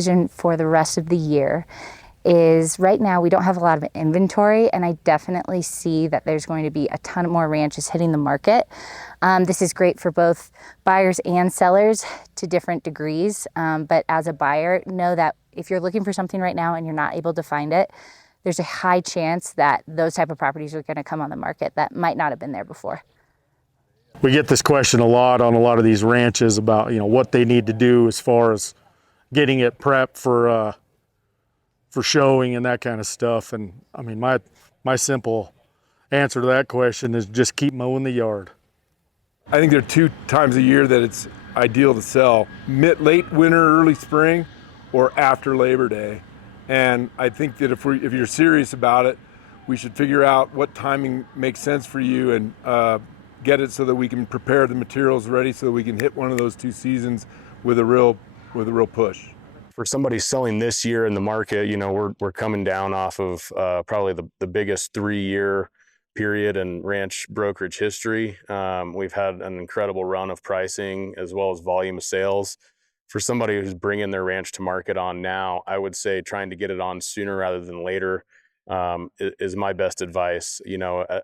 vision for the rest of the year is right now we don't have a lot of inventory, and I definitely see that there's going to be a ton more ranches hitting the market. This is great for both buyers and sellers to different degrees, but as a buyer, know that if you're looking for something right now and you're not able to find it, there's a high chance that those type of properties are going to come on the market that might not have been there before. We get this question a lot on a lot of these ranches about, what they need to do as far as getting it prepped for showing and that kind of stuff. And I mean, my simple answer to that question is just keep mowing the yard. I think there are 2 times a year that it's ideal to sell: late winter, early spring, or after Labor Day. And I think that if you're serious about it, we should figure out what timing makes sense for you and get it so that we can prepare the materials ready so that we can hit one of those 2 seasons with a real push. For somebody selling this year in the market, we're coming down off of probably the biggest 3-year period in ranch brokerage history. We've had an incredible run of pricing as well as volume of sales. For somebody who's bringing their ranch to market on now, I would say trying to get it on sooner rather than later is my best advice.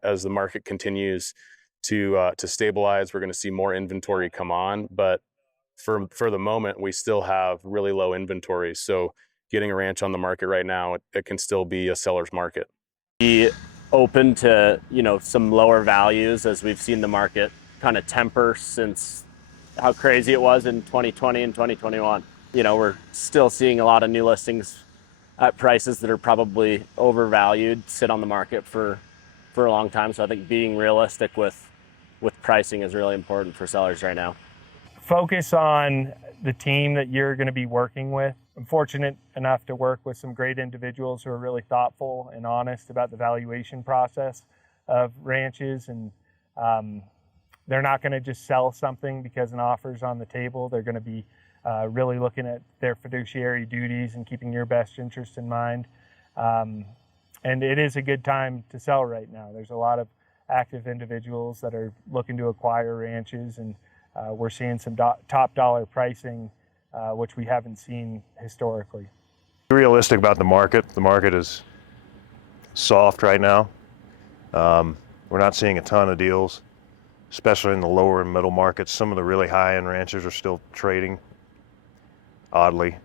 As the market continues to stabilize, we're going to see more inventory come on, but for the moment, we still have really low inventory. So getting a ranch on the market right now, it can still be a seller's market. Be open to, some lower values as we've seen the market kind of temper since how crazy it was in 2020 and 2021. We're still seeing a lot of new listings at prices that are probably overvalued, sit on the market for a long time. So I think being realistic with pricing is really important for sellers right now. Focus on the team that you're going to be working with. I'm fortunate enough to work with some great individuals who are really thoughtful and honest about the valuation process of ranches, and they're not going to just sell something because an offer's on the table. They're going to be really looking at their fiduciary duties and keeping your best interest in mind. And it is a good time to sell right now. There's a lot of active individuals that are looking to acquire ranches, and we're seeing some top dollar pricing, which we haven't seen historically. Be realistic about the market. The market is soft right now. We're not seeing a ton of deals, especially in the lower and middle markets. Some of the really high-end ranches are still trading, oddly.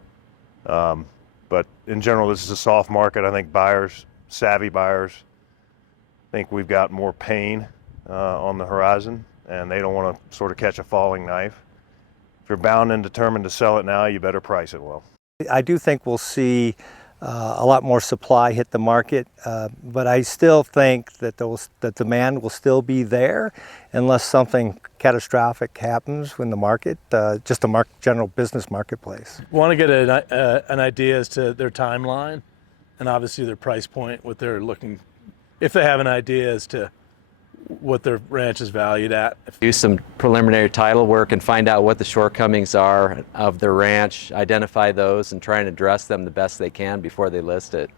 But in general, this is a soft market. I think savvy buyers, think we've got more pain on the horizon, and they don't want to sort of catch a falling knife. If you're bound and determined to sell it now, you better price it well. I do think we'll see a lot more supply hit the market, but I still think that the demand will still be there unless something catastrophic happens in the market, just a general business marketplace. Want to get an idea as to their timeline and obviously their price point, what they're looking, if they have an idea as to what their ranch is valued at. Do some preliminary title work and find out what the shortcomings are of their ranch, identify those and try and address them the best they can before they list it.